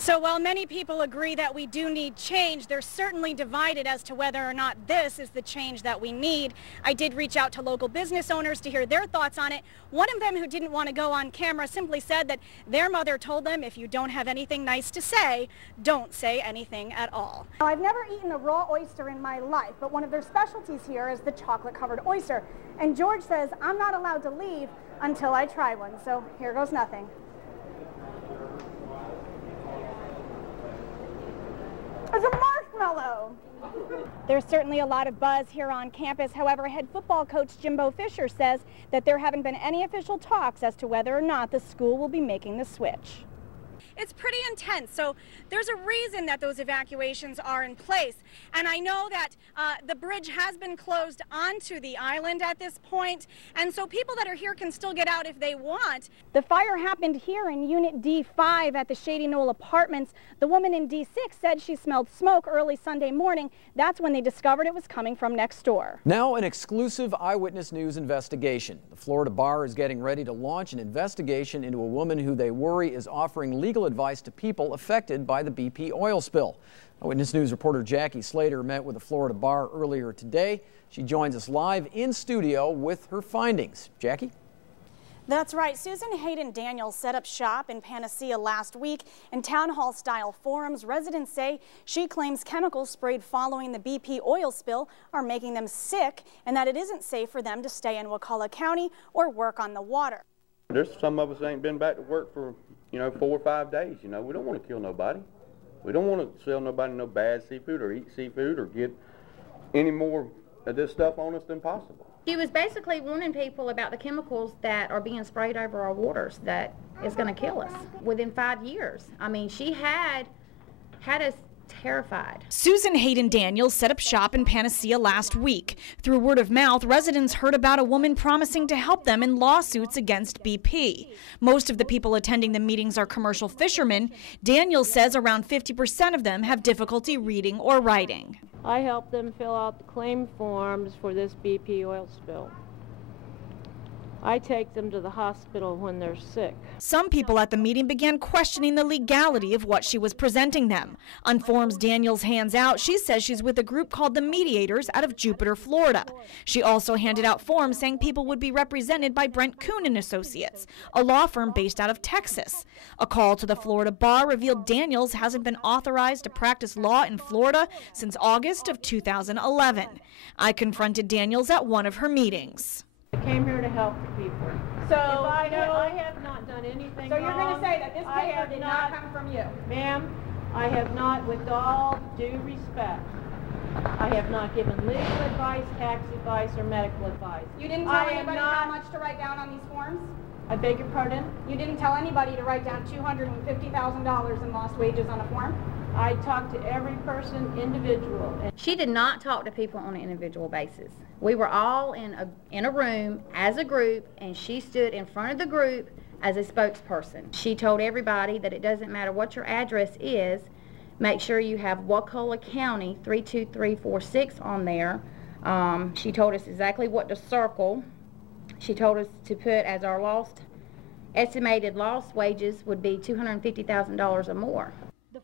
So while many people agree that we do need change, they're certainly divided as to whether or not this is the change that we need. I did reach out to local business owners to hear their thoughts on it. One of them, who didn't want to go on camera, simply said that their mother told them, if you don't have anything nice to say, don't say anything at all. Now, I've never eaten a raw oyster in my life, but one of their specialties here is the chocolate-covered oyster. And George says I'm not allowed to leave until I try one, so here goes nothing. It's a marshmallow. There's certainly a lot of buzz here on campus. However, head football coach Jimbo Fisher says that there haven't been any official talks as to whether or not the school will be making the switch. It's pretty intense, so there's a reason that those evacuations are in place. And I know that the bridge has been closed onto the island at this point, and so people that are here can still get out if they want. The fire happened here in Unit D5 at the Shady Knoll Apartments. The woman in D6 said she smelled smoke early Sunday morning. That's when they discovered it was coming from next door. Now an exclusive Eyewitness News investigation. The Florida Bar is getting ready to launch an investigation into a woman who they worry is offering legal advice to people affected by the BP oil spill. Eyewitness News reporter Jacquie Slater met with the Florida Bar earlier today. She joins us live in studio with her findings. Jacquie? That's right. Susan Hayden Daniels set up shop in Panacea last week. In town hall style forums, residents say she claims chemicals sprayed following the BP oil spill are making them sick, and that it isn't safe for them to stay in Wakulla County or work on the water. There's some of us ain't been back to work for 4 or 5 days. We don't want to kill nobody. We don't want to sell nobody no bad seafood or eat seafood or get any more of this stuff on us than possible. She was basically warning people about the chemicals that are being sprayed over our waters that is going to kill us within 5 years. I mean, she had us terrified. Susan Hayden Daniels set up shop in Panacea last week. Through word of mouth, residents heard about a woman promising to help them in lawsuits against BP. Most of the people attending the meetings are commercial fishermen. Daniels says around 50% of them have difficulty reading or writing. I help them fill out the claim forms for this BP oil spill. I take them to the hospital when they're sick. Some people at the meeting began questioning the legality of what she was presenting them. On forms Daniels hands out, she says she's with a group called the Mediators out of Jupiter, Florida. She also handed out forms saying people would be represented by Brent Kuhn and Associates, a law firm based out of Texas. A call to the Florida Bar revealed Daniels hasn't been authorized to practice law in Florida since August of 2011. I confronted Daniels at one of her meetings. I came here to help the people. So I have not done anything wrong. So you're going to say that this paper did not come from you? Ma'am, I have not, with all due respect, I have not given legal advice, tax advice, or medical advice. You didn't tell anybody how much to write down on these forms? I beg your pardon? You didn't tell anybody to write down $250,000 in lost wages on a form? I talked to every person individual. She did not talk to people on an individual basis. We were all in a room as a group, and she stood in front of the group as a spokesperson. She told everybody that it doesn't matter what your address is, make sure you have Wakulla County 32346 on there. She told us exactly what to circle. She told us to put as our estimated lost wages would be $250,000 or more.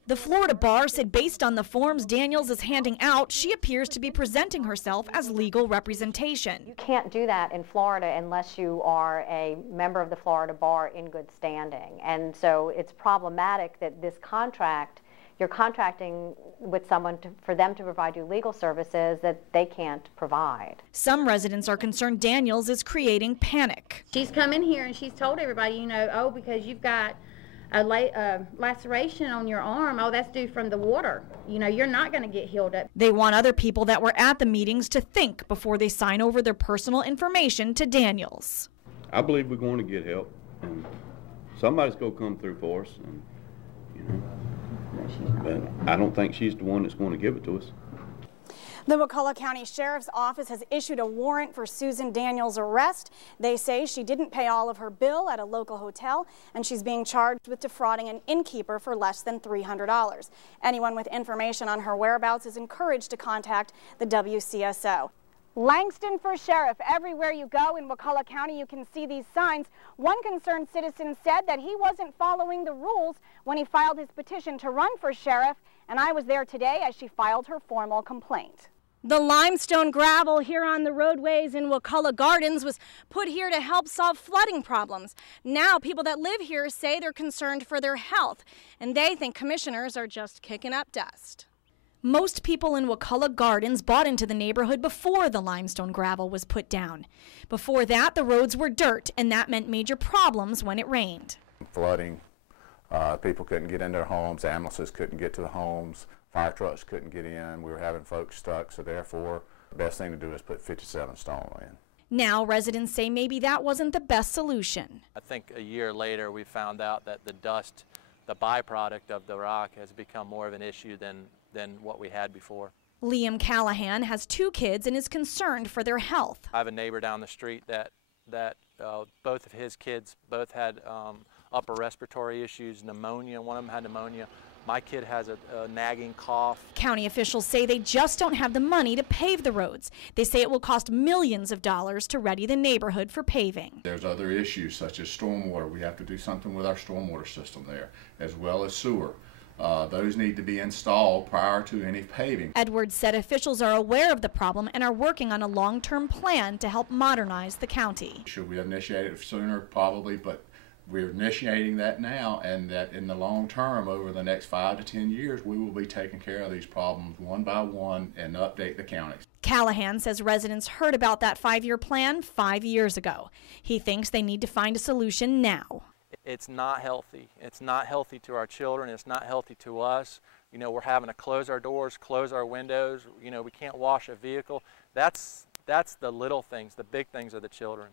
The Florida Bar said based on the forms Daniels is handing out, she appears to be presenting herself as legal representation. You can't do that in Florida unless you are a member of the Florida Bar in good standing. And so it's problematic that this contract, you're contracting with someone for them to provide you legal services that they can't provide. Some residents are concerned Daniels is creating panic. She's come in here and she's told everybody, oh, because you've got a laceration on your arm, oh, that's due from the water. You're not going to get healed up. They want other people that were at the meetings to think before they sign over their personal information to Daniels. I believe we're going to get help, and somebody's going to come through for us, and, but I don't think she's the one that's going to give it to us. The Wakulla County Sheriff's Office has issued a warrant for Susan Daniels' arrest. They say she didn't pay all of her bill at a local hotel, and she's being charged with defrauding an innkeeper for less than $300. Anyone with information on her whereabouts is encouraged to contact the WCSO. Langston for sheriff. Everywhere you go in Wakulla County, you can see these signs. One concerned citizen said that he wasn't following the rules when he filed his petition to run for sheriff, and I was there today as she filed her formal complaint. The limestone gravel here on the roadways in Wakulla Gardens was put here to help solve flooding problems. Now people that live here say they're concerned for their health, and they think commissioners are just kicking up dust. Most people in Wakulla Gardens bought into the neighborhood before the limestone gravel was put down. Before that, the roads were dirt, and that meant major problems when it rained. Flooding, people couldn't get in their homes, ambulances couldn't get to the homes, fire trucks couldn't get in, we were having folks stuck, so therefore the best thing to do is put 57 stone in. Now residents say maybe that wasn't the best solution. I think a year later we found out that the dust, the byproduct of the rock, has become more of an issue than what we had before. Liam Callahan has 2 kids and is concerned for their health. I have a neighbor down the street that both of his kids both had upper respiratory issues, pneumonia. One of them had pneumonia. My kid has a nagging cough. County officials say they just don't have the money to pave the roads. They say it will cost millions of dollars to ready the neighborhood for paving. There's other issues such as stormwater. We have to do something with our stormwater system there, as well as sewer. Those need to be installed prior to any paving. Edwards said officials are aware of the problem and are working on a long-term plan to help modernize the county. Should we have initiated it sooner? Probably, but we're initiating that now, and that in the long term, over the next 5 to 10 years, we will be taking care of these problems one by one and update the counties. Callahan says residents heard about that 5-year plan 5 years ago. He thinks they need to find a solution now. It's not healthy. It's not healthy to our children. It's not healthy to us. You know, we're having to close our doors, close our windows. You know, we can't wash a vehicle. That's the little things. The big things are the children.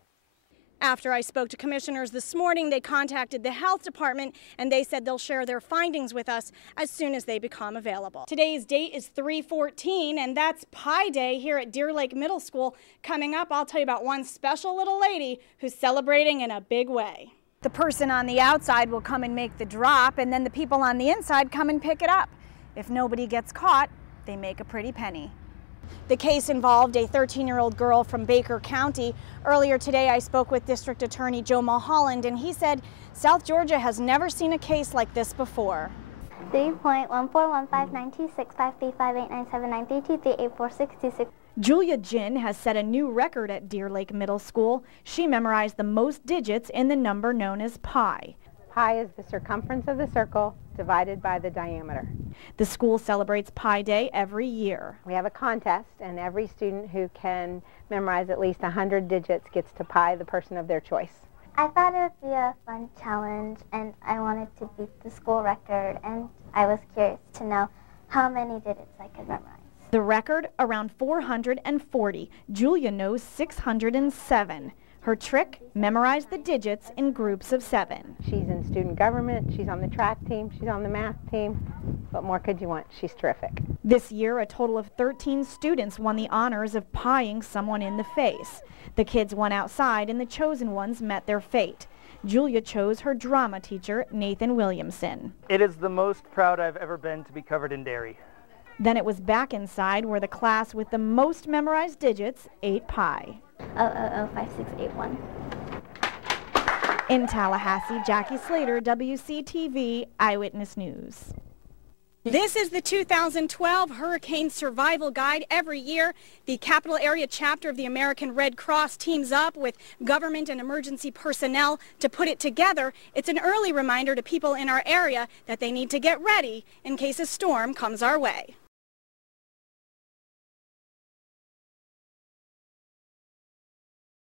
After I spoke to commissioners this morning, they contacted the health department and they said they'll share their findings with us as soon as they become available. Today's date is 3/14, and that's Pie Day here at Deer Lake Middle School. Coming up, I'll tell you about one special little lady who's celebrating in a big way. The person on the outside will come and make the drop, and then the people on the inside come and pick it up. If nobody gets caught, they make a pretty penny. The case involved a 13-year-old girl from Baker County. Earlier today, I spoke with District Attorney Joe Mulholland, and he said South Georgia has never seen a case like this before. 3.141592653589793238466. Julia Jin has set a new record at Deer Lake Middle School. She memorized the most digits in the number known as pi. Pi is the circumference of the circle divided by the diameter. The school celebrates Pi Day every year. We have a contest, and every student who can memorize at least 100 digits gets to pi the person of their choice. I thought it would be a fun challenge, and I wanted to beat the school record, and I was curious to know how many digits I could memorize. The record, around 440. Julia knows 607. Her trick, memorize the digits in groups of 7. She's in student government, she's on the track team, she's on the math team. What more could you want? She's terrific. This year, a total of 13 students won the honors of pieing someone in the face. The kids went outside and the chosen ones met their fate. Julia chose her drama teacher, Nathan Williamson. It is the most proud I've ever been to be covered in dairy. Then it was back inside where the class with the most memorized digits ate pie. 0005681. In Tallahassee, Jacquie Slater, WCTV Eyewitness News. This is the 2012 Hurricane Survival Guide. Every year, the Capital Area chapter of the American Red Cross teams up with government and emergency personnel to put it together. It's an early reminder to people in our area that they need to get ready in case a storm comes our way.